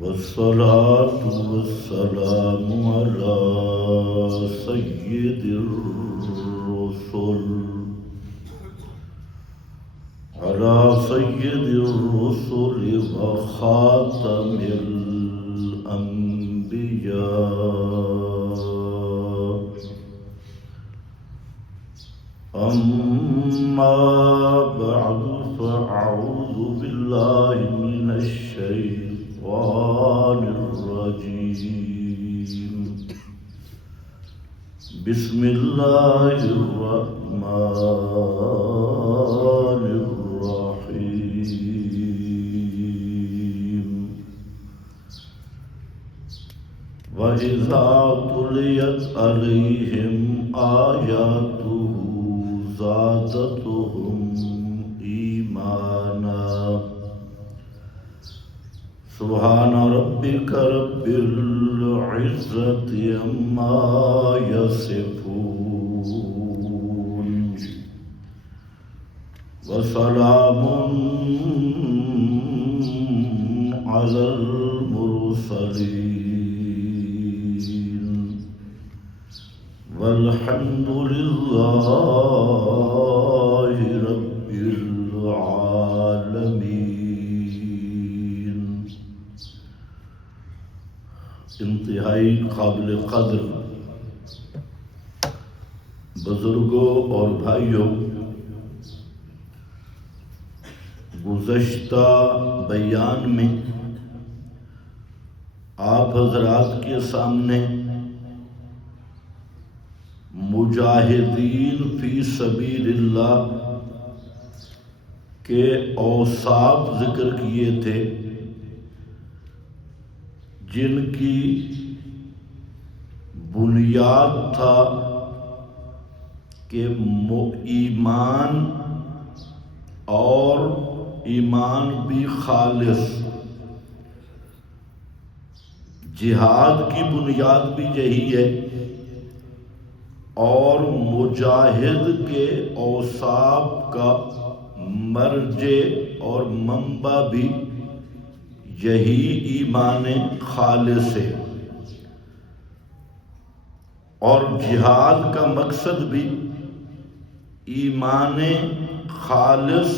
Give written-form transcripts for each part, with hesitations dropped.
والصلاة والسلام على سيد الرسل وخاتم الأنبياء. أما بعد فأعوذ بالله من الشيطان الرجيم. بسم الله الرحمن الرحيم. وإذا تليت عليهم آياته زادتهم إيمانا. سبحان ربك رب العزة عما يصفون وسلام على المرسلين والحمد لله رب العالمين. انتہائی قابل قدر بزرگوں اور بھائیوں، گزشتہ بیان میں آپ حضرات کے سامنے مجاہدین فی سبیل اللہ کے اوصاف ذکر کیے تھے، جن کی بنیاد تھا کہ ایمان اور ایمان بھی خالص، جہاد کی بنیاد بھی یہی ہے، اور مجاہد کے اوصاف کا مرجع اور منبع بھی یہی ایمان خالص ہے، اور جہاد کا مقصد بھی ایمان خالص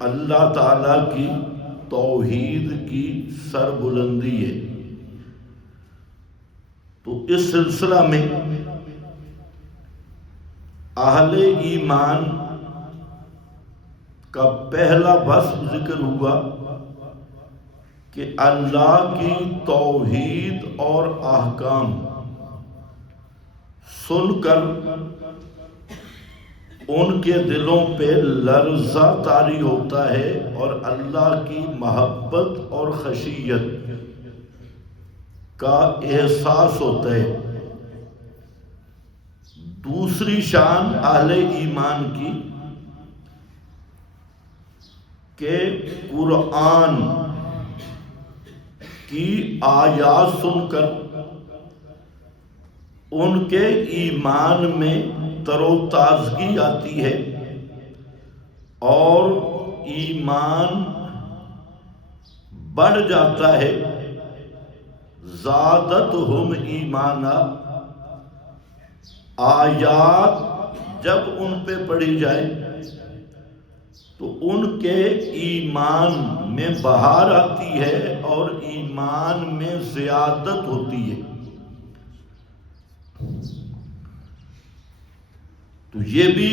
اللہ تعالیٰ کی توحید کی سربلندی ہے۔ تو اس سلسلہ میں اہل ایمان کا پہلا وصف ذکر ہوا کہ اللہ کی توحید اور احکام سن کر ان کے دلوں پہ لرزہ طاری ہوتا ہے اور اللہ کی محبت اور خشیت کا احساس ہوتا ہے۔ دوسری شان اہل ایمان کی کہ قرآن کی آیات سن کر ان کے ایمان میں تر و تازگی آتی ہے اور ایمان بڑھ جاتا ہے۔ زادتہم ایمانا، آیات جب ان پہ پڑھی جائے تو ان کے ایمان میں بہار آتی ہے اور ایمان میں زیادت ہوتی ہے۔ تو یہ بھی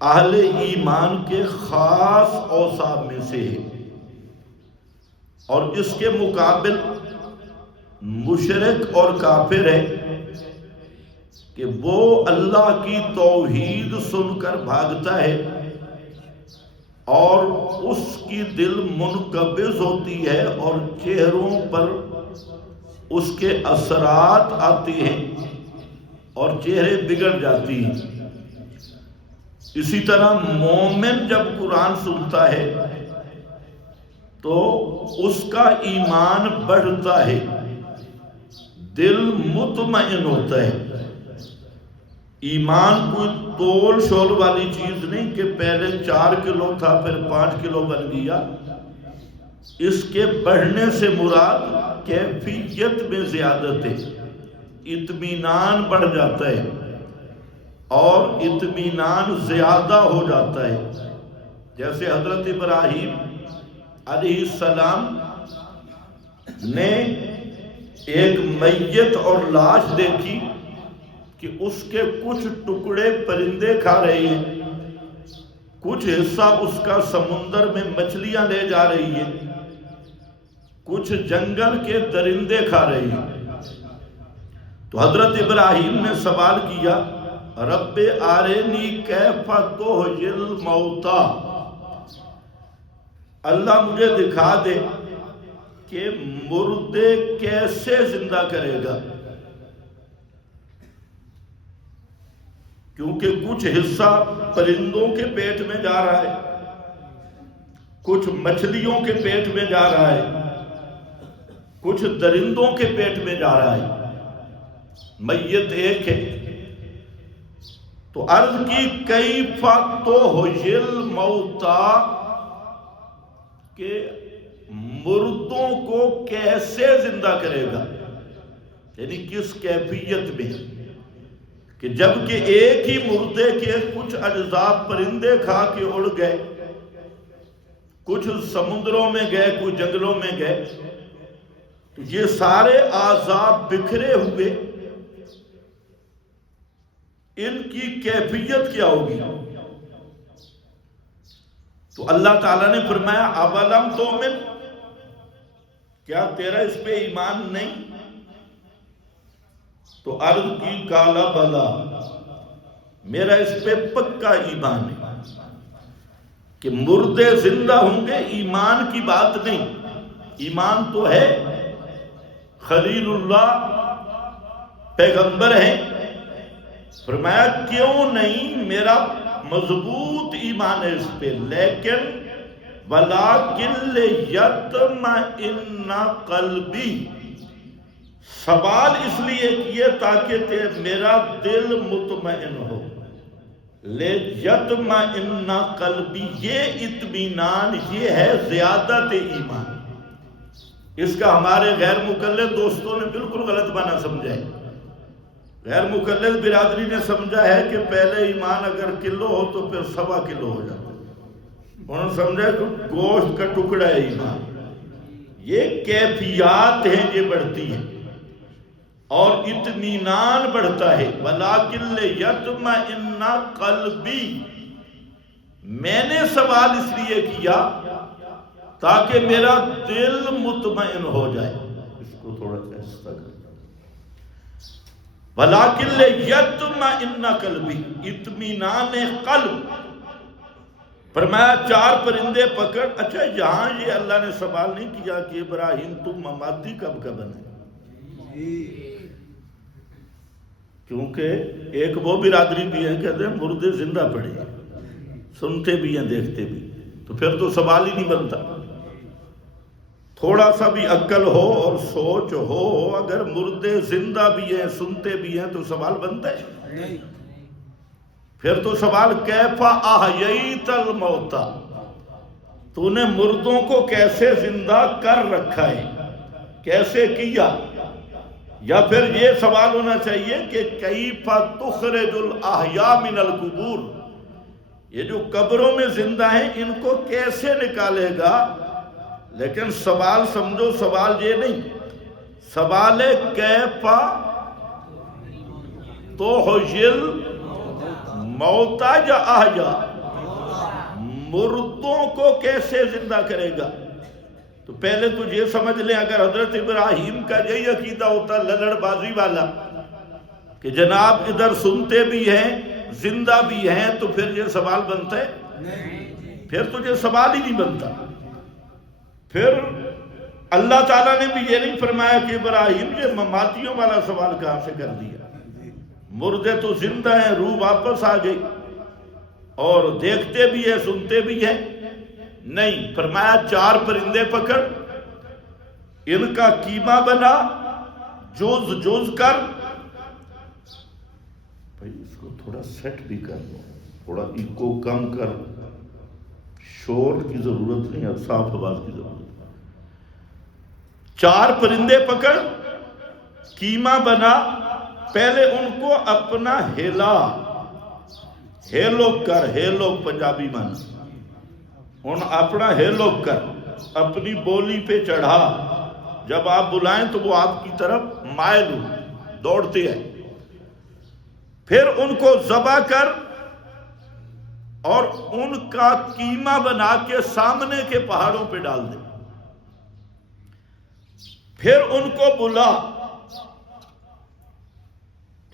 اہل ایمان کے خاص اوصاف میں سے ہے، اور اس کے مقابل مشرک اور کافر ہے کہ وہ اللہ کی توحید سن کر بھاگتا ہے اور اس کی دل منقبض ہوتی ہے اور چہروں پر اس کے اثرات آتے ہیں اور چہرے بگڑ جاتی ہیں۔ اسی طرح مومن جب قرآن سنتا ہے تو اس کا ایمان بڑھتا ہے، دل مطمئن ہوتا ہے۔ ایمان کوئی تول شول والی چیز نہیں کہ پہلے 4 کلو تھا پھر 5 کلو بن گیا۔ اس کے بڑھنے سے مراد کیفیت میں زیادت ہے، اطمینان بڑھ جاتا ہے اور اطمینان زیادہ ہو جاتا ہے۔ جیسے حضرت ابراہیم علیہ السلام نے ایک میت اور لاش دیکھی کہ اس کے کچھ ٹکڑے پرندے کھا رہے ہیں، کچھ حصہ اس کا سمندر میں مچھلیاں لے جا رہی ہیں، کچھ جنگل کے درندے کھا رہے ہیں۔ تو حضرت ابراہیم نے سوال کیا، رب آرینی کیف تحیی الموتی، اللہ مجھے دکھا دے کہ مردے کیسے زندہ کرے گا، کیونکہ کچھ حصہ پرندوں کے پیٹ میں جا رہا ہے، کچھ مچھلیوں کے پیٹ میں جا رہا ہے، کچھ درندوں کے پیٹ میں جا رہا ہے، میت ایک ہے۔ تو عرض کی کیف تحیی الموتی، کہ مردوں کو کیسے زندہ کرے گا، یعنی کس کیفیت میں، کہ جبکہ ایک ہی مردے کے کچھ اجزاء پرندے کھا کے اڑ گئے، کچھ سمندروں میں گئے، کچھ جنگلوں میں گئے، تو یہ سارے اعضاء بکھرے ہوئے، ان کی کیفیت کیا ہوگی؟ تو اللہ تعالیٰ نے فرمایا اولم تؤمن، کیا تیرا اس پہ ایمان نہیں؟ تو عرض کی کالا بلا، میرا اس پہ پکا ایمان ہے کہ مردے زندہ ہوں گے، ایمان کی بات نہیں، ایمان تو ہے، خلیل اللہ پیغمبر ہیں۔ فرمایا کیوں نہیں، میرا مضبوط ایمان ہے اس پہ، لیکن وَلَٰكِن لِيَطْمَئِنَّ قَلْبِي، سوال اس لیے کیے تاکہ میرا دل مطمئن ہو۔ لِيَطْمَئِنَّ قَلْبِي، یہ اطمینان، یہ ہے زیادت ایمان۔ اس کا ہمارے غیر مقلد دوستوں نے بالکل غلط معنی سمجھا ہے۔ غیر مقلد برادری نے سمجھا ہے کہ پہلے ایمان اگر کلو ہو تو پھر 1.25 کلو ہو جاتا ہے، انہوں نے سمجھا کہ گوشت کا ٹکڑا ہے ایمان۔ یہ کیفیات ہیں، یہ بڑھتی ہیں اور اطمینان بڑھتا ہے۔ وَلَٰكِن لِيَطْمَئِنَّ قَلْبِي، میں نے سوال اس لیے کیا تاکہ میرا دل مطمئن ہو جائے۔ اس کو تھوڑا ایسا کر، وَلَٰكِن لِيَطْمَئِنَّ قَلْبِي، اطمینان قلب۔ فرمایا 4 پرندے پکڑ۔ اچھا یہاں یہ اللہ نے سوال نہیں کیا کہ ابراہیم تم مماتی کب کا بنے، کیونکہ ایک وہ برادری بھی ہے کہتے ہیں مردے زندہ پڑے، سنتے بھی ہیں دیکھتے بھی، تو پھر تو سوال ہی نہیں بنتا۔ تھوڑا سا بھی عقل ہو اور سوچ ہو، اگر مردے زندہ بھی ہیں سنتے بھی ہیں تو سوال بنتا ہے؟ پھر تو سوال کیف احییت الموتی، تو نے مردوں کو کیسے زندہ کر رکھا ہے، کیسے کیا؟ یا پھر یہ سوال ہونا چاہیے کہ کیف تخرج الاحیاء من القبور، یہ جو قبروں میں زندہ ہیں ان کو کیسے نکالے گا؟ لیکن سوال سمجھو، سوال یہ نہیں، سوال ہے کیف تحیی الموتی یا احیاء، مردوں کو کیسے زندہ کرے گا؟ تو پہلے تو یہ سمجھ لیں، اگر حضرت ابراہیم کا یہی عقیدہ ہوتا للڑ بازی والا کہ جناب ادھر سنتے بھی ہیں زندہ بھی ہیں، تو پھر یہ سوال بنتا ہے؟ پھر تو یہ سوال ہی نہیں بنتا۔ پھر اللہ تعالیٰ نے بھی یہ نہیں فرمایا کہ ابراہیم یہ مماتیوں والا سوال کہاں سے کر دیا، مردے تو زندہ ہیں، روح واپس آ گئی اور دیکھتے بھی ہیں سنتے بھی ہیں۔ نہیں، فرمایا 4 پرندے پکڑ، ان کا قیمہ بنا، جز جز کر۔ بھائی اس کو تھوڑا سیٹ بھی کر لو، تھوڑا ایکو کم کر، شور کی ضرورت نہیں ہے، صاف آواز کی ضرورت ہے۔ 4 پرندے پکڑ، قیمہ بنا، پہلے ان کو اپنا ہیلو کر، ہیلو پنجابی مانا، ان اپنا ہیلو کر، اپنی بولی پہ چڑھا، جب آپ بلائیں تو وہ آپ کی طرف مائل ہو، دوڑتے ہیں، پھر ان کو ذبح کر اور ان کا قیمہ بنا کے سامنے کے پہاڑوں پہ ڈال دے، پھر ان کو بلا۔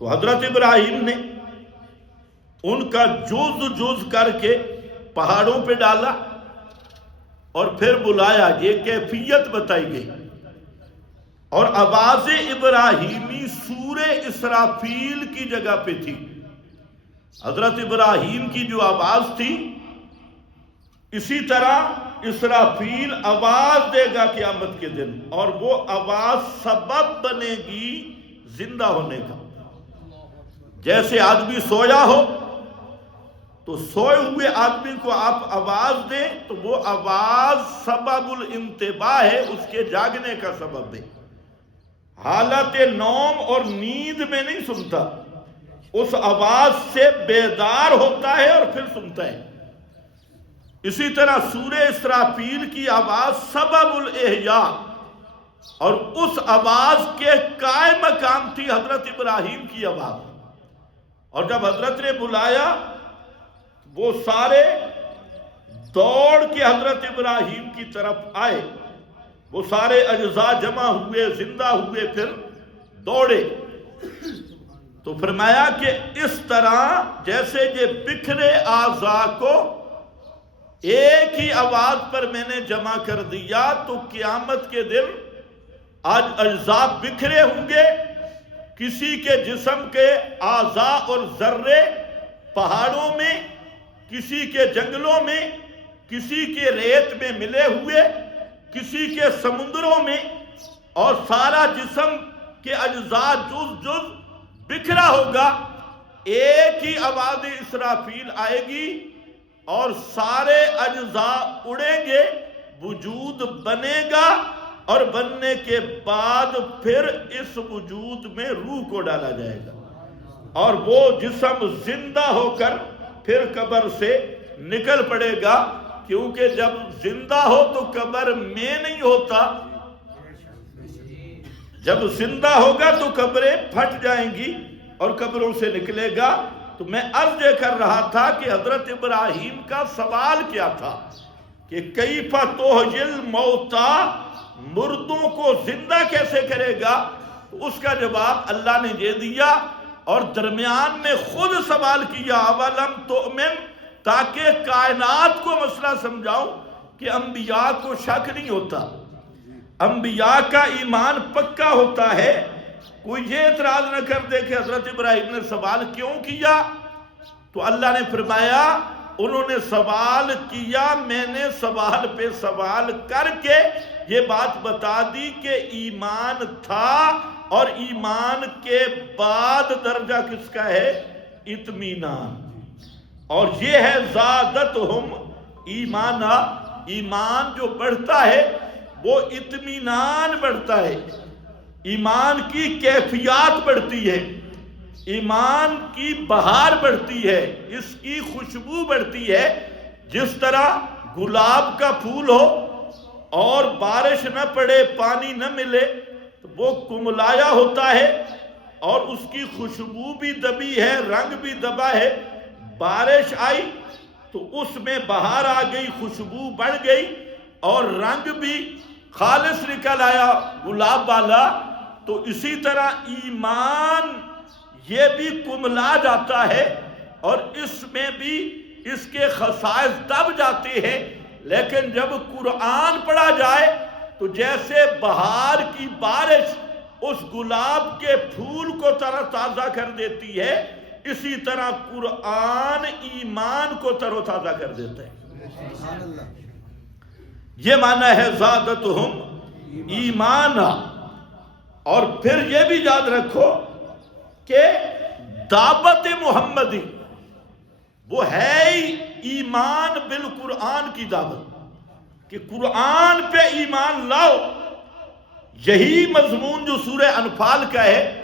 تو حضرت ابراہیم نے ان کا جز کر کے پہاڑوں پہ ڈالا اور پھر بلایا، یہ کیفیت بتائی گئی، اور آواز ابراہیمی سورہ اسرافیل کی جگہ پہ تھی۔ حضرت ابراہیم کی جو آواز تھی، اسی طرح اسرافیل آواز دے گا قیامت کے دن، اور وہ آواز سبب بنے گی زندہ ہونے کا۔ جیسے آدمی سویا ہو تو سوئے ہوئے آدمی کو آپ آواز دیں تو وہ آواز سبب الانتباہ ہے، اس کے جاگنے کا سبب ہے۔ حالت نوم اور نیند میں نہیں سنتا، اس آواز سے بیدار ہوتا ہے اور پھر سنتا ہے۔ اسی طرح سورہ اسرافیل کی آواز سبب الاحیاء، اور اس آواز کے قائم مقام تھی حضرت ابراہیم کی آواز۔ اور جب حضرت نے بلایا، وہ سارے دوڑ کے حضرت ابراہیم کی طرف آئے، وہ سارے اجزاء جمع ہوئے، زندہ ہوئے، پھر دوڑے۔ تو فرمایا کہ اس طرح جیسے یہ بکھرے اعضاء کو ایک ہی آواز پر میں نے جمع کر دیا، تو قیامت کے دن آج اجزاء بکھرے ہوں گے، کسی کے جسم کے اعضاء اور ذرے پہاڑوں میں، کسی کے جنگلوں میں، کسی کے ریت میں ملے ہوئے، کسی کے سمندروں میں، اور سارا جسم کے اجزاء جز بکھرا ہوگا۔ ایک ہی آواز اسرافیل آئے گی اور سارے اجزاء اڑیں گے، وجود بنے گا، اور بننے کے بعد پھر اس وجود میں روح کو ڈالا جائے گا، اور وہ جسم زندہ ہو کر پھر قبر سے نکل پڑے گا، کیونکہ جب زندہ ہو تو قبر میں نہیں ہوتا، جب زندہ ہوگا تو قبریں پھٹ جائیں گی اور قبروں سے نکلے گا۔ تو میں عرض یہ کر رہا تھا کہ حضرت ابراہیم کا سوال کیا تھا کہ کیف تحیی الموتی، مردوں کو زندہ کیسے کرے گا؟ تو اس کا جواب اللہ نے یہ دیا، اور درمیان میں خود سوال کیا اولم تؤمن، تاکہ کائنات کو مسئلہ سمجھاؤں کہ انبیاء کو شک نہیں ہوتا، انبیاء کا ایمان پکا ہوتا ہے۔ کوئی یہ اعتراض نہ کر دے کہ حضرت ابراہیم نے سوال کیوں کیا، تو اللہ نے فرمایا انہوں نے سوال کیا، میں نے سوال پہ سوال کر کے یہ بات بتا دی کہ ایمان تھا، اور ایمان کے بعد درجہ کس کا ہے؟ اطمینان۔ اور یہ ہے زادتہم ایمانا، ایمان جو بڑھتا ہے وہ اطمینان بڑھتا ہے، ایمان کی کیفیات بڑھتی ہے، ایمان کی بہار بڑھتی ہے، اس کی خوشبو بڑھتی ہے۔ جس طرح گلاب کا پھول ہو اور بارش نہ پڑے، پانی نہ ملے، تو وہ کملایا ہوتا ہے اور اس کی خوشبو بھی دبی ہے، رنگ بھی دبا ہے۔ بارش آئی تو اس میں بہار آ گئی، خوشبو بڑھ گئی، اور رنگ بھی خالص نکل آیا گلاب والا۔ تو اسی طرح ایمان یہ بھی کملا جاتا ہے، اور اس میں بھی اس کے خصائص دب جاتے ہیں۔ لیکن جب قرآن پڑھا جائے تو جیسے بہار کی بارش اس گلاب کے پھول کو تر و تازہ کر دیتی ہے، اسی طرح قرآن ایمان کو تر و تازہ کر دیتا ہے۔ یہ معنی ہے زادتہم ایمانا۔ اور پھر یہ بھی یاد رکھو کہ دعوت محمدی وہ ہے ہی ایمان بالقرآن کی دعوت، کہ قرآن پہ ایمان لاؤ، یہی مضمون جو سورہ انفال کا ہے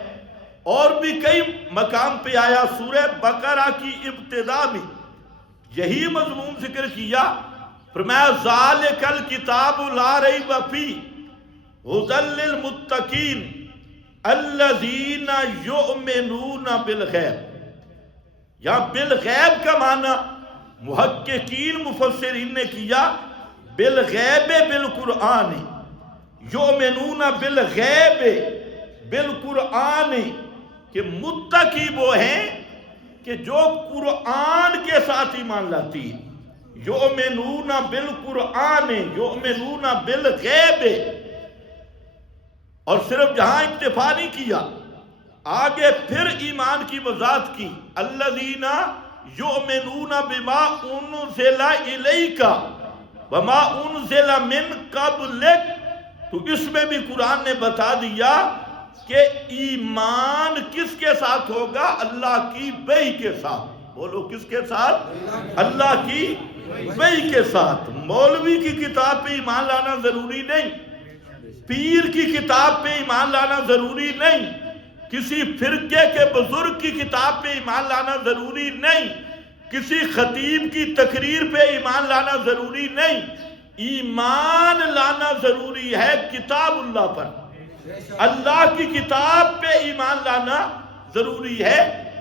اور بھی کئی مقام پہ آیا، سورہ بقرہ کی ابتدا میں یہی مضمون ذکر کیا، فرمایا ذالک الکتاب لا ریب فیہ ھدی للمتقین الذین یؤمنون بالغیب۔ یہاں بالغیب کا معنی محققین مفسرین نے کیا بالغیب بالقرآن، یؤمنون بالغیب بالقرآن، کہ متقی وہ ہیں کہ جو قرآن کے ساتھ ایمان لاتی ہے، یؤمنون بالقرآن یؤمنون بالغیب۔ اور صرف جہاں اکتفا نہیں کیا، آگے پھر ایمان کی وضاحت کی، الذین یؤمنون بما انزل الیک وما انزل من قبلک۔ تو اس میں بھی قرآن نے بتا دیا کہ ایمان کس کے ساتھ ہوگا؟ اللہ کی وحی کے ساتھ۔ بولو کس کے ساتھ؟ اللہ کی وحی کے ساتھ۔ مولوی کی کتاب پہ ایمان لانا ضروری نہیں، پیر کی کتاب پہ ایمان لانا ضروری نہیں، کسی فرقے کے بزرگ کی کتاب پہ ایمان لانا ضروری نہیں، کسی خطیب کی تقریر پہ ایمان لانا ضروری نہیں، ایمان لانا ضروری ہے کتاب اللہ پر، اللہ کی کتاب پہ ایمان لانا ضروری ہے۔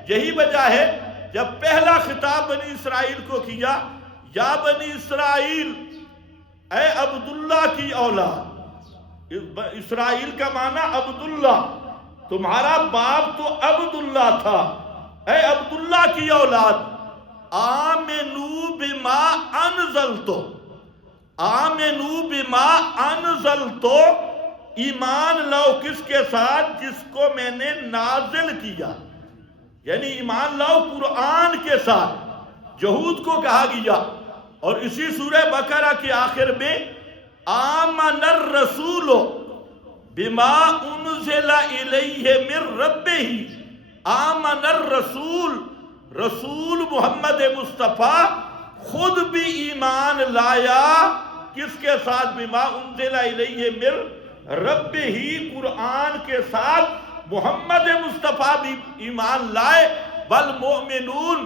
یہی وجہ ہے جب پہلا خطاب بنی اسرائیل کو کیا، یا بنی اسرائیل اے عبداللہ کی اولاد، اسرائیل کا معنی عبداللہ، تمہارا باپ تو عبداللہ تھا، اے عبداللہ کی اولاد آمنو بما انزلتو، آمنو بما انزلتو، ایمان لاؤ کس کے ساتھ؟ جس کو میں نے نازل کیا، یعنی ایمان لاؤ قرآن کے ساتھ۔ یہود کو کہا گیا، اور اسی سورہ بقرہ کے آخر میں آمن الرسول بما انزل الیہ من ربہ، آمن الرسول، رسول محمد مصطفیٰ خود بھی ایمان لایا کس کے ساتھ؟ بما انزل الیہ من ربہ، قرآن کے ساتھ محمد مصطفیٰ بھی ایمان لائے، والمؤمنون،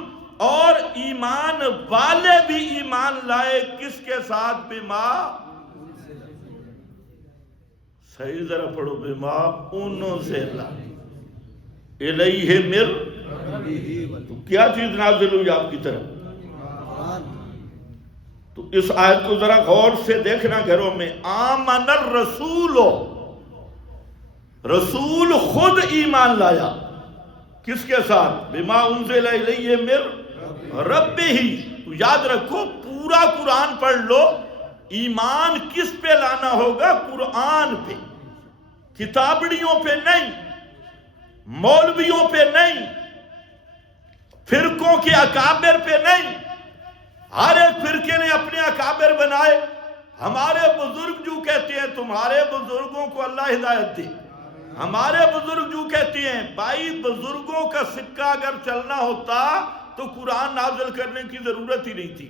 اور ایمان والے بھی ایمان لائے کس کے ساتھ؟ بما، صحیح ذرا پڑھو، بما انزل الیہ من، تو کیا چیز نازل ہوئی آپ کی طرف؟ تو اس آیت کو ذرا غور سے دیکھنا گھروں میں، آمن الرسول، رسول خود ایمان لایا کس کے ساتھ؟ بما انزل الیہ من ربہ۔ تو یاد رکھو پورا قرآن پڑھ لو، ایمان کس پہ لانا ہوگا؟ قرآن پہ، کتابڑیوں پہ نہیں، مولویوں پہ نہیں، فرقوں کے اکابر پہ نہیں۔ ہر ایک فرقے نے اپنے اکابر بنائے، ہمارے بزرگ جو کہتے ہیں تمہارے بزرگوں کو اللہ ہدایت دے، ہمارے بزرگ جو کہتے ہیں بھائی بزرگوں کا سکہ اگر چلنا ہوتا تو قرآن نازل کرنے کی ضرورت ہی نہیں تھی۔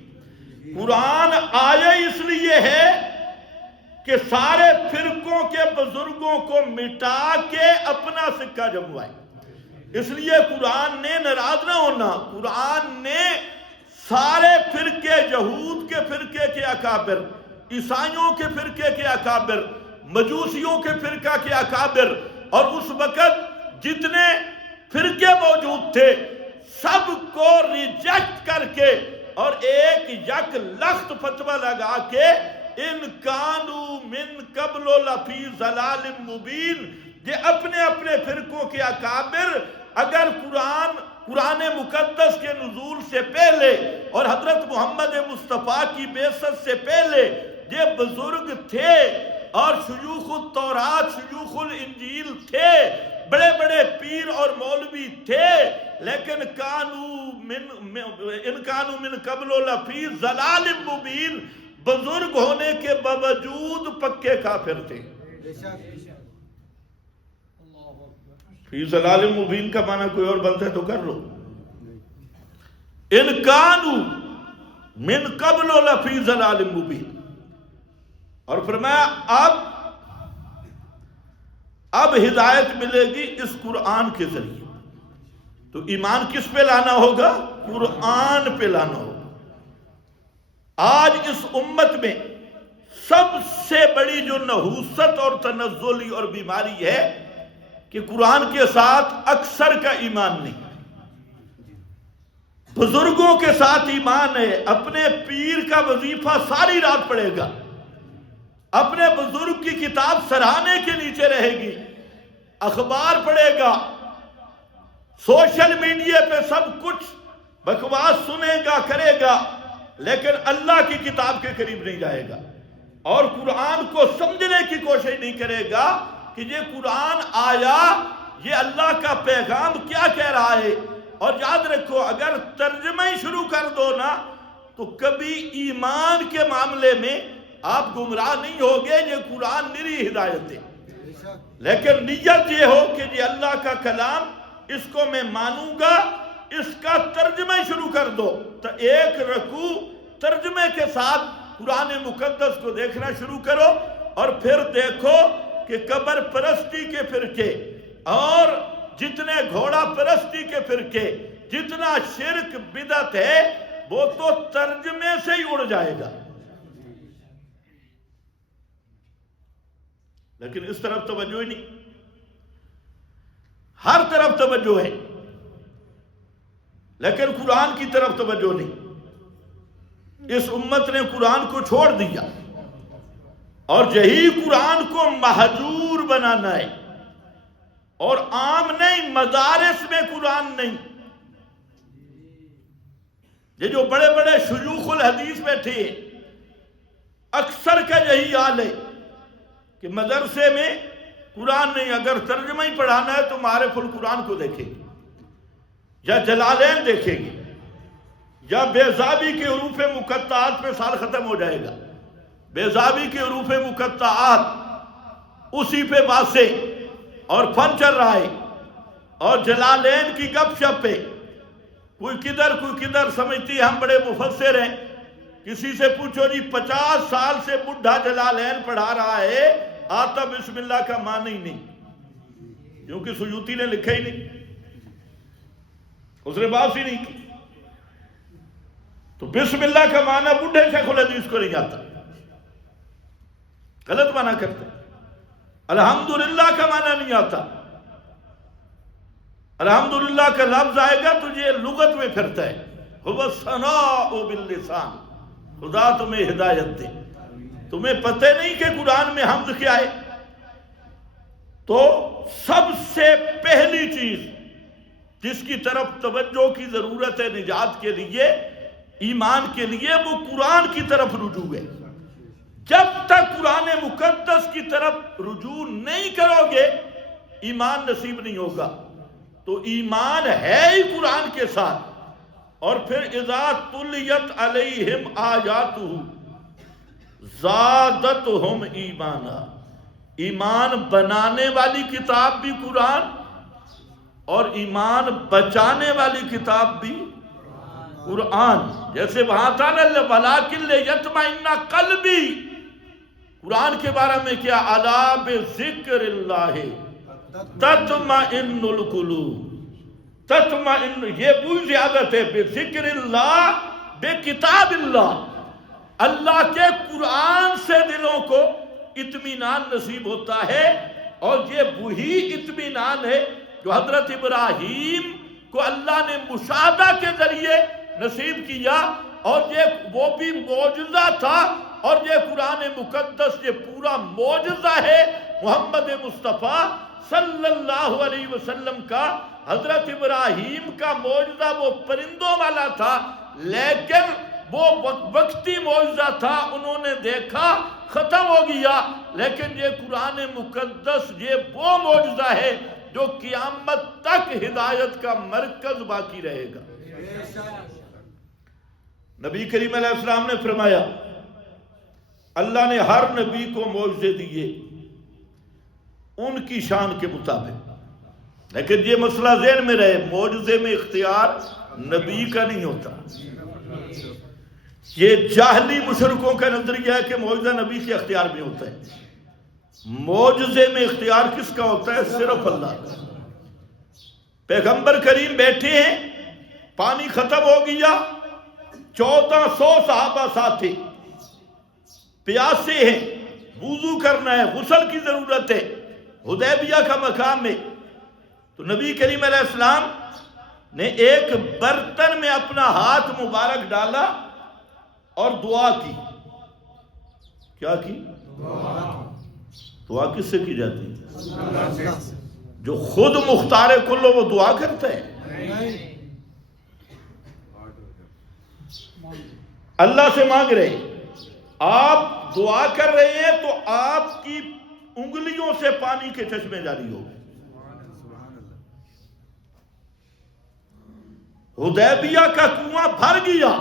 قرآن آیا اس لیے ہے کہ سارے فرقوں کے بزرگوں کو مٹا کے اپنا سکہ جموائے۔ اس لیے قرآن نے ناراض نہ ہونا، قرآن نے سارے فرقے، یہود کے فرقے کے اکابر، عیسائیوں کے فرقے کے اکابر، مجوسیوں کے فرقہ کے اکابر، اور اس وقت جتنے فرقے موجود تھے سب کو ریجیکٹ کر کے اور ایک یک لخت فتویٰ لگا کے ان کانو من قبل لفی ضلال مبین، یہ اپنے اپنے فرقوں کے اکابر اگر قرآن مقدس کے نزول سے پہلے اور حضرت محمد مصطفیٰ کی بعثت سے پہلے یہ بزرگ تھے اور شیوخ التورات شیوخ الانجیل تھے، بڑے بڑے پیر اور مولوی تھے، لیکن ان کانو من قبل لفی ضلال مبین، بزرگ ہونے کے باوجود پکے کافر تھے۔ فی ضلال مبین کا معنی کوئی اور بنتا ہے تو کر لو، ان کانو من قبل لفی ضلال مبین۔ اور فرمایا اب اب ہدایت ملے گی اس قرآن کے ذریعے۔ تو ایمان کس پہ لانا ہوگا؟ قرآن پہ لانا ہوگا۔ آج اس امت میں سب سے بڑی جو نحوست اور تنزلی اور بیماری ہے کہ قرآن کے ساتھ اکثر کا ایمان نہیں، بزرگوں کے ساتھ ایمان ہے، اپنے پیر کا وظیفہ ساری رات پڑھے گا، اپنے بزرگ کی کتاب سراہنے کے نیچے رہے گی، اخبار پڑھے گا، سوشل میڈیا پہ سب کچھ بکواس سنے گا، کرے گا، لیکن اللہ کی کتاب کے قریب نہیں جائے گا اور قرآن کو سمجھنے کی کوشش نہیں کرے گا کہ یہ قرآن آیا، یہ اللہ کا پیغام کیا کہہ رہا ہے۔ اور یاد رکھو، اگر ترجمہ ہی شروع کر دو نا تو کبھی ایمان کے معاملے میں آپ گمراہ نہیں ہوگے۔ یہ قرآن نری ہدایت ہے، لیکن نیت یہ ہو کہ یہ اللہ کا کلام، اس کو میں مانوں گا، اس کا ترجمہ شروع کر دو۔ تو ایک رکوع ترجمے کے ساتھ قرآن مقدس کو دیکھنا شروع کرو، اور پھر دیکھو کہ قبر پرستی کے فرقے اور جتنے گھوڑا پرستی کے فرقے، جتنا شرک بدعت ہے، وہ تو ترجمے سے ہی اڑ جائے گا۔ لیکن اس طرف توجہ ہی نہیں، ہر طرف توجہ ہے لیکن قرآن کی طرف توجہ نہیں۔ اس امت نے قرآن کو چھوڑ دیا، اور یہی قرآن کو مہجور بنانا ہے، اور عام نہیں، مدارس میں قرآن نہیں۔ یہ جو بڑے بڑے شیوخ الحدیث بیٹھے ہیں، اکثر کا یہی حال ہے کہ مدرسے میں قرآن نہیں، اگر ترجمہ ہی پڑھانا ہے تو معارف القرآن کو دیکھیں گے، یا جلالین دیکھیں گے، یا بیضابی کے حروف مقطعات پہ سال ختم ہو جائے گا، بیضابی کے حروف مقطعات اسی پہ باسیں اور فن چل رہا ہے، اور جلالین کی گپ شپ پہ کوئی کدھر سمجھتی ہے ہم بڑے مفسر ہیں۔ کسی سے پوچھو جی 50 سال سے بڈھا جلالین پڑھا رہا ہے، آتا بسم اللہ کا معنی ہی نہیں، کیونکہ سیوطی نے لکھا ہی نہیں، اس نے بات ہی نہیں کی۔ تو بسم اللہ کا معنی بڈھے شیخ الحدیث کو نہیں آتا، غلط معنی کرتے۔ الحمدللہ کا معنی نہیں آتا، الحمدللہ کا لفظ آئے گا تو یہ لغت میں پھرتا ہے، هو الثناء باللسان، خدا تمہیں ہدایت دے۔ تمہیں پتہ نہیں کہ قرآن میں حمد کیا ہے؟ تو سب سے پہلی چیز جس کی طرف توجہ کی ضرورت ہے نجات کے لیے، ایمان کے لیے، وہ قرآن کی طرف رجوع ہے۔ جب تک قرآن مقدس کی طرف رجوع نہیں کرو گے، ایمان نصیب نہیں ہوگا۔ تو ایمان ہے ہی قرآن کے ساتھ، اور پھر اذا تلیت علیہم آیاتہ زادتہم ایمانا، ایمان بنانے والی کتاب بھی قرآن، اور ایمان بچانے والی کتاب بھی قرآن۔ جیسے وہاں تھا نا وَلَٰكِن لِيَطْمَئِنَّ قَلْبِي، قرآن کے بارے میں کیا؟ اَلَا بِذِكْرِ اللَّهِ تَطْمَئِنُّ الْقُلُوبُ، تطمئن، یہ بہت زیادت ہے، بِذِكْرِ اللَّهِ، بے کتاب اللہ، اللہ کے قرآن سے دلوں کو اطمینان نصیب ہوتا ہے۔ اور یہ وہی اطمینان ہے جو حضرت ابراہیم کو اللہ نے مشاہدہ کے ذریعے نصیب کیا، اور یہ وہ بھی معجزہ تھا، اور یہ قرآن مقدس یہ پورا معجزہ ہے محمد مصطفیٰ صلی اللہ علیہ وسلم کا۔ حضرت ابراہیم کا معجزہ وہ پرندوں والا تھا، لیکن وہ وقتی معجزہ تھا، انہوں نے دیکھا ختم ہو گیا، لیکن یہ قرآن مقدس یہ وہ معجزہ ہے جو قیامت تک ہدایت کا مرکز باقی رہے گا۔ نبی کریم علیہ السلام نے فرمایا، اللہ نے ہر نبی کو معجزے دیے ان کی شان کے مطابق، لیکن یہ مسئلہ ذہن میں رہے، معجزے میں اختیار نبی کا نہیں ہوتا۔ یہ جاہلی مشرکوں کا نظریہ ہے کہ معجزہ نبی کے اختیار میں ہوتا ہے۔ معجزے میں اختیار کس کا ہوتا ہے؟ صرف اللہ کا۔ پیغمبر کریم بیٹھے ہیں، پانی ختم ہو گیا، 1400 صحابہ ساتھ تھے، پیاسے ہیں، وضو کرنا ہے، غسل کی ضرورت ہے، حدیبیہ کا مقام ہے۔ تو نبی کریم علیہ السلام نے ایک برتن میں اپنا ہاتھ مبارک ڈالا اور دعا کی۔ کیا کی؟ دعا کس سے کی جاتی ہے؟ جو خود مختار کل ہو وہ دعا کرتا ہے؟ اللہ سے مانگ رہے، آپ دعا کر رہے ہیں تو آپ کی انگلیوں سے پانی کے چشمے جاری ہو گئے۔ حدیبیہ کا کنواں بھر گیا۔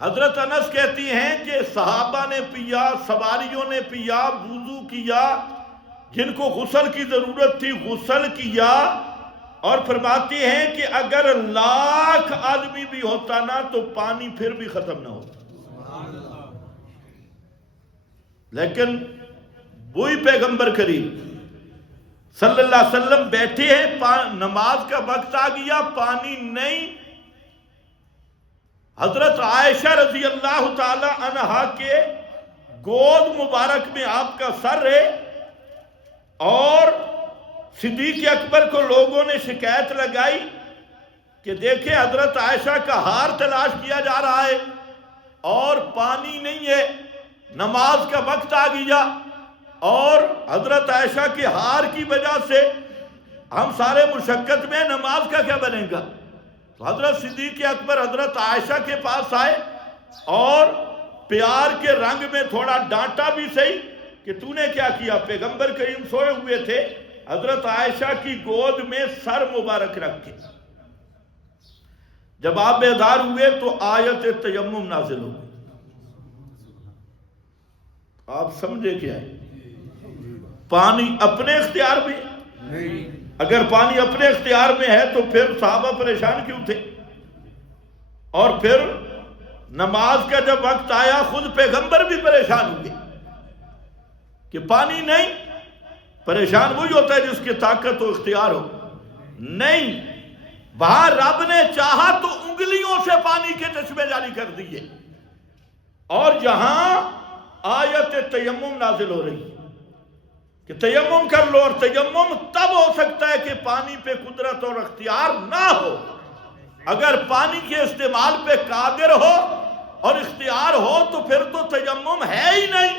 حضرت انس کہتی ہیں کہ صحابہ نے پیا، سواریوں نے پیا، وضو کیا، جن کو غسل کی ضرورت تھی غسل کیا، اور فرماتی ہیں کہ اگر 1,00,000 آدمی بھی ہوتا نا تو پانی پھر بھی ختم نہ ہوتا۔ لیکن وہی پیغمبر کریم صلی اللہ علیہ وسلم بیٹھے ہیں، نماز کا وقت آ گیا، پانی نہیں۔ حضرت عائشہ رضی اللہ تعالی عنہا کے گود مبارک میں آپ کا سر ہے، اور صدیق اکبر کو لوگوں نے شکایت لگائی کہ دیکھیں حضرت عائشہ کا ہار تلاش کیا جا رہا ہے اور پانی نہیں ہے، نماز کا وقت آ گیا اور حضرت عائشہ کے ہار کی وجہ سے ہم سارے مشقت میں، نماز کا کیا بنے گا؟ تو حضرت صدیق اکبر حضرت عائشہ کے پاس آئے اور پیار کے رنگ میں تھوڑا ڈانٹا بھی صحیح کہ تو نے کیا کیا؟ پیغمبر کریم سوئے ہوئے تھے، حضرت عائشہ کی گود میں سر مبارک رکھ کے۔ جب آپ بیدار ہوئے تو آیت تیمم نازل ہو گئی۔ آپ سمجھے کیا ہے؟ پانی اپنے اختیار میں، اگر پانی اپنے اختیار میں ہے تو پھر صحابہ پریشان کیوں تھے؟ اور پھر نماز کا جب وقت آیا خود پیغمبر بھی پریشان ہوئے کہ پانی نہیں۔ پریشان وہی ہوتا ہے جس کی طاقت و اختیار ہو۔ نہیں، وہاں رب نے چاہا تو انگلیوں سے پانی کے چشمے جاری کر دیے، اور یہاں آیت تیمم نازل ہو رہی ہے کہ تیمم کر لو، اور تیمم تب ہو سکتا ہے کہ پانی پہ قدرت اور اختیار نہ ہو۔ اگر پانی کے استعمال پہ قادر ہو اور اختیار ہو تو پھر تو تیمم ہے ہی نہیں۔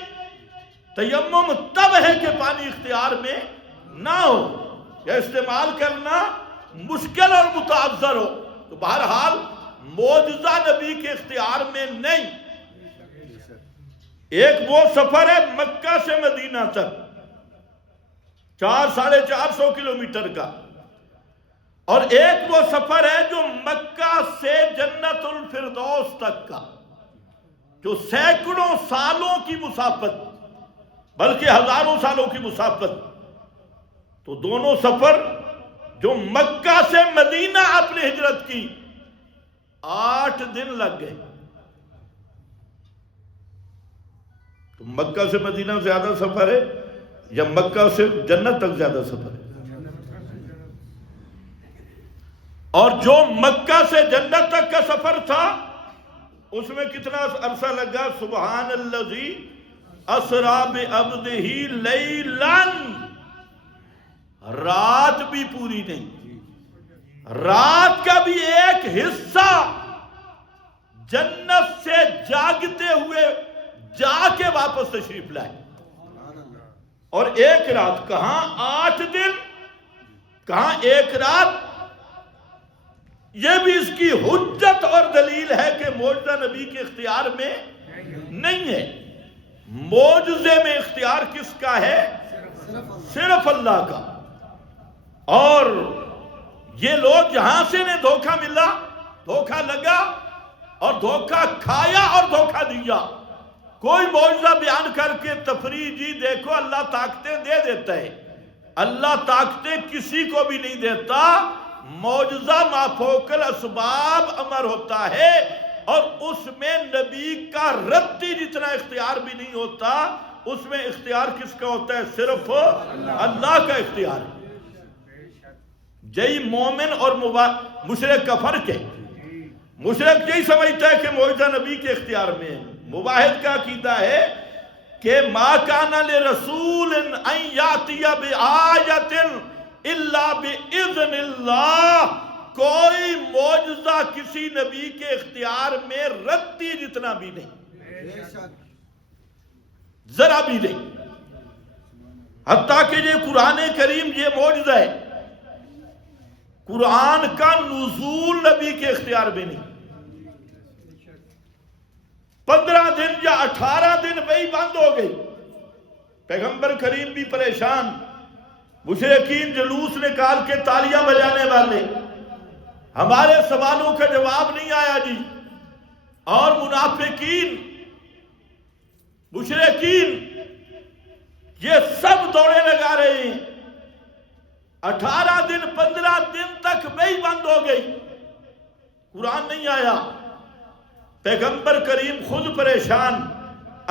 تیمم تب ہے کہ پانی اختیار میں نہ ہو یا استعمال کرنا مشکل اور متعذر ہو۔ تو بہرحال معجزہ نبی کے اختیار میں نہیں۔ ایک وہ سفر ہے مکہ سے مدینہ تک 400-450 کلومیٹر کا، اور ایک وہ سفر ہے جو مکہ سے جنت الفردوس تک کا، جو سینکڑوں سالوں کی مسافت، بلکہ ہزاروں سالوں کی مسافت۔ تو دونوں سفر جو مکہ سے مدینہ آپ نے ہجرت کی 8 دن لگ گئے۔ تو مکہ سے مدینہ زیادہ سفر ہے یا مکہ سے جنت تک زیادہ سفر ہے؟ اور جو مکہ سے جنت تک کا سفر تھا اس میں کتنا عرصہ لگا؟ سبحان الذی اسریٰ بعبدہ لیلاً، رات بھی پوری نہیں، رات کا بھی ایک حصہ جنت سے جاگتے ہوئے جا کے واپس تشریف لائے۔ اور ایک رات کہاں 8 دن، کہاں ایک رات۔ یہ بھی اس کی حجت اور دلیل ہے کہ معجزہ نبی کے اختیار میں نہیں ہے۔ معجزے میں اختیار کس کا ہے؟ صرف اللہ کا۔ اور یہ لوگ جہاں سے انہیں دھوکہ ملا، دھوکہ لگا اور دھوکہ کھایا اور دھوکہ دیا۔ کوئی معجزہ بیان کر کے تفریح، جی دیکھو اللہ طاقتیں دے دیتا ہے، اللہ طاقتیں کسی کو بھی نہیں دیتا۔ معجزہ ما فوق الاسباب امر ہوتا ہے، اور اس میں نبی کا رتی جتنا اختیار بھی نہیں ہوتا۔ اس میں اختیار کس کا ہوتا ہے؟ صرف اللہ کا اختیار ہے۔ یہی مومن اور مشرک کا فرق ہے۔ مشرک یہی سمجھتا ہے کہ معجزہ نبی کے اختیار میں ہے۔ موحد کا عقیدہ ہے کہ ما کان لرسول ان یاتی بآیۃ الا باذن اللہ، کوئی معجزہ کسی نبی کے اختیار میں رتی جتنا بھی نہیں، ذرا بھی نہیں۔ حتیٰ کہ یہ قرآن کریم یہ معجزہ ہے، قرآن کا نزول نبی کے اختیار میں نہیں۔ 15 دن یا 18 دن وہی بند ہو گئی، پیغمبر کریم بھی پریشان، مشرکین جلوس نکال کے تالیاں بجانے والے، ہمارے سوالوں کا جواب نہیں آیا جی، اور منافقین مشرکین یہ سب دوڑے لگا رہے ہیں۔ 18 دن 15 دن تک وہی بند ہو گئی، قرآن نہیں آیا، پیغمبر کریم خود پریشان۔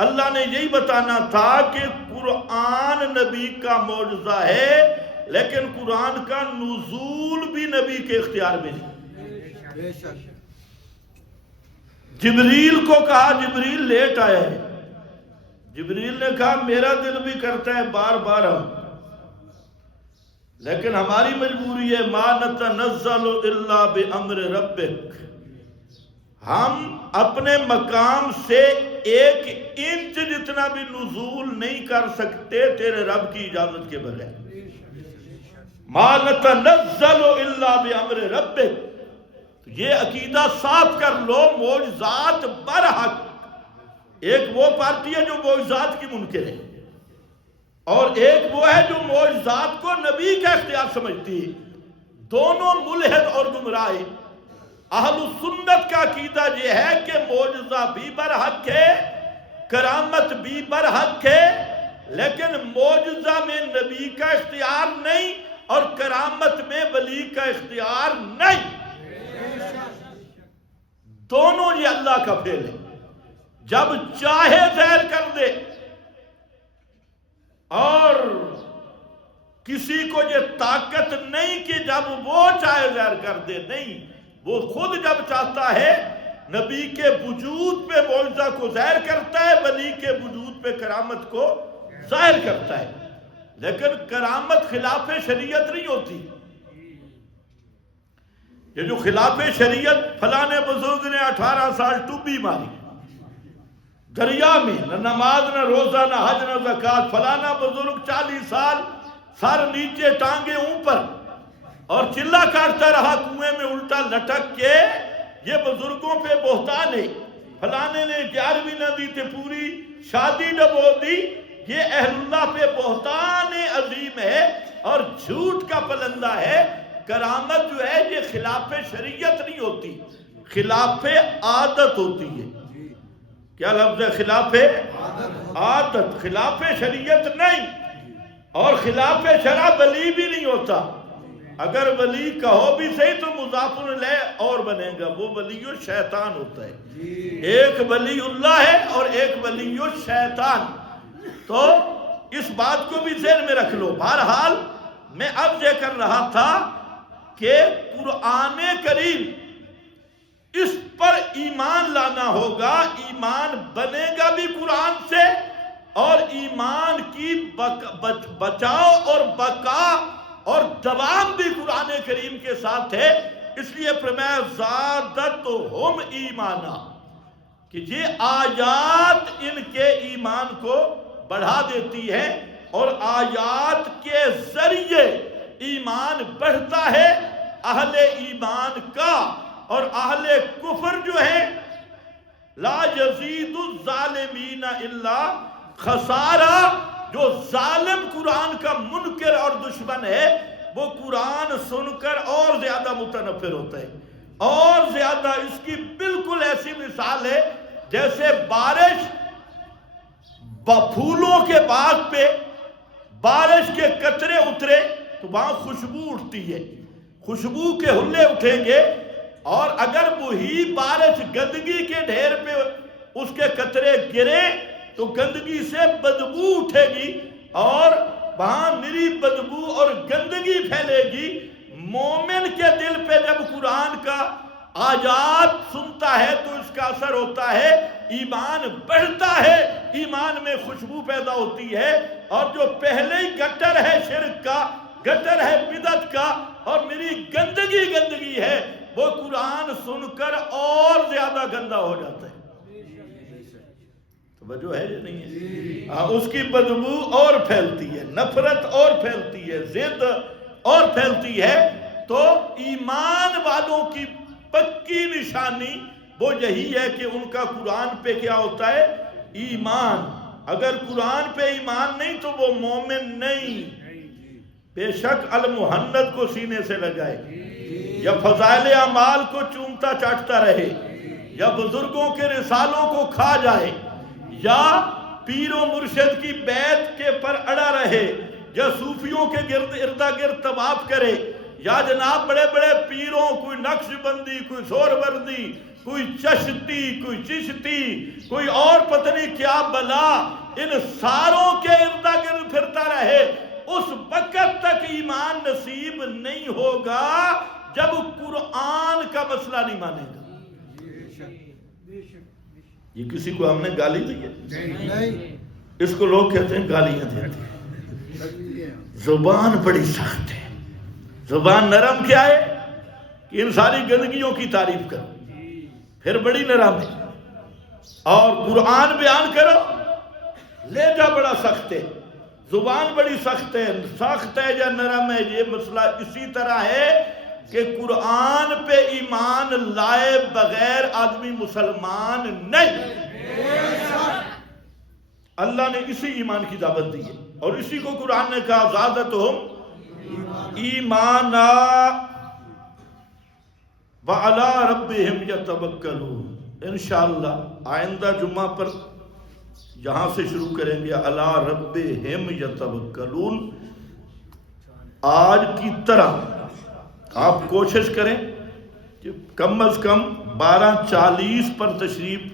اللہ نے یہی بتانا تھا کہ قرآن نبی کا معجزہ ہے، لیکن قرآن کا نزول بھی نبی کے اختیار میں نہیں۔ جبریل کو کہا، جبریل لیٹ آیا ہے، جبریل نے کہا میرا دل بھی کرتا ہے بار بار ہم، لیکن ہماری مجبوری ہے، ما نتنزل الا بامر ربک، ہم اپنے مقام سے 1 انچ جتنا بھی نزول نہیں کر سکتے تیرے رب کی اجازت کے بغیر۔ ما نتنزل الا بامر ربک، یہ عقیدہ صاف کر لو، معجزات برحق۔ ایک وہ پارٹی ہے جو معجزات کی منکر ہے، اور ایک وہ ہے جو معجزات کو نبی کا اختیار سمجھتی ہے۔ دونوں ملحد اور گمراہ ہیں۔ اہل سنت کا عقیدہ یہ ہے کہ معجزہ بھی برحق ہے، کرامت بھی برحق ہے، لیکن معجزہ میں نبی کا اختیار نہیں اور کرامت میں ولی کا اختیار نہیں۔ دونوں یہ اللہ کا فعل ہے، جب چاہے ظاہر کر دے، اور کسی کو یہ طاقت نہیں کہ جب وہ چاہے ظاہر کر دے، نہیں، وہ خود جب چاہتا ہے نبی کے وجود پہ معجزہ کو ظاہر کرتا ہے، ولی کے وجود پہ کرامت کو ظاہر کرتا ہے، لیکن کرامت خلاف شریعت نہیں ہوتی۔ یہ جو خلاف شریعت، فلانے بزرگ نے 18 سال ٹوبی ماری دریا میں، نہ نماز نہ روزہ نہ حج نہ زکوٰۃ، فلانا بزرگ 40 سال سر نیچے ٹانگیں اوپر اور چلا کاٹتا رہا کنویں میں الٹا لٹک کے، یہ بزرگوں پہ بہتان ہے۔ فلانے نے 11ویں نہ دی تھی پوری شادی ڈبو دی، یہ اہل اللہ پہ بہتان عظیم ہے اور جھوٹ کا پلندہ ہے۔ کرامت جو ہے یہ خلاف شریعت نہیں ہوتی، خلاف عادت ہوتی ہے۔ کیا لفظ ہے؟ خلاف عادت، خلاف شریعت نہیں، اور خلاف شرع ولی بھی نہیں ہوتا۔ اگر ولی کہو بھی صحیح تو مضاف الیہ اور بنے گا، وہ ولی الشیطان ہوتا ہے۔ ایک ولی اللہ ہے اور ایک ولی الشیطان، تو اس بات کو بھی ذہن میں رکھ لو۔ بہرحال میں اب یہ کر رہا تھا کہ قرآن کریم، اس پر ایمان لانا ہوگا، ایمان بنے گا بھی قرآن سے، اور ایمان کی بچاؤ اور بقا اور دوام بھی قرآن کریم کے ساتھ ہے۔ اس لیے فرمایا زادتہم ایمانا، کہ یہ آیات ان کے ایمان کو بڑھا دیتی ہے، اور آیات کے ذریعے ایمان بڑھتا ہے اہل ایمان کا، اور اہل کفر جو ہے لا یزید الظالمین الا خسارہ، جو ظالم قرآن کا منکر اور دشمن ہے، وہ قرآن سن کر اور زیادہ متنفر ہوتا ہے، اور زیادہ۔ اس کی بالکل ایسی مثال ہے جیسے بارش، پھولوں کے باغ پہ بارش کے قطرے اترے تو وہاں خوشبو اٹھتی ہے، خوشبو کے ہلے اٹھیں گے، اور اگر وہی بارش گندگی کے ڈھیر پہ اس کے قطرے گرے تو گندگی سے بدبو اٹھے گی اور وہاں نری بدبو اور گندگی پھیلے گی۔ مومن کے دل پہ جب قرآن کا آیات سنتا ہے تو اس کا اثر ہوتا ہے، ایمان بڑھتا ہے، ایمان میں خوشبو پیدا ہوتی ہے، اور جو پہلے ہی گٹر ہے شرک کا، گٹر ہے بدعت کا، اور میری گندگی ہے، وہ قرآن سن کر اور زیادہ گندا ہو جاتا ہے۔ توجہ ہے یا نہیں ہے؟ اس کی بدبو اور پھیلتی ہے، نفرت اور پھیلتی ہے، ضد اور پھیلتی ہے۔ تو ایمان والوں کی پکی نشانی وہ یہی ہے کہ ان کا قرآن پہ کیا ہوتا ہے؟ ایمان۔ اگر قرآن پہ ایمان نہیں تو وہ مومن نہیں۔ بے شک المحنت کو سینے سے لگائے، یا فضائل اعمال کو چومتا چاٹتا رہے، یا بزرگوں کے رسالوں کو کھا جائے، یا پیر و مرشد کی بیعت کے پر اڑا رہے، یا صوفیوں کے اردا گرد طواف کرے، یا جناب بڑے بڑے پیروں، کوئی نقش بندی، کوئی زور وردی، کوئی چشتی، کوئی چشتی، کوئی اور پتہ نہیں کیا بلا، ان ساروں کے اردا گرد پھرتا رہے، اس وقت تک ایمان نصیب نہیں ہوگا جب قرآن کا مسئلہ نہیں مانے گا۔ یہ کسی کو ہم نے گالی دی ہے؟ اس کو لوگ کہتے ہیں گالیاں دیتے ہیں۔ زبان بڑی سخت ہے، زبان نرم کیا ہے کہ ان ساری گندگیوں کی تعریف کرو، پھر بڑی نرم ہے، اور قرآن بیان کرو، لہجہ بڑا سخت ہے، زبان بڑی سخت ہے یا نرم ہے، یہ مسئلہ اسی طرح ہے کہ قرآن پہ ایمان لائے بغیر آدمی مسلمان نہیں۔ اللہ نے اسی ایمان کی دعوت دی ہے، اور اسی کو قرآن نے کہا زادتہم ایمانا وعلی ربہم یتوکلون۔ انشاءاللہ آئندہ جمعہ پر یہاں سے شروع کریں گے علی ربہم یتوکلون۔ آج کی طرح آپ کوشش کریں کہ کم از کم 12:40 پر تشریف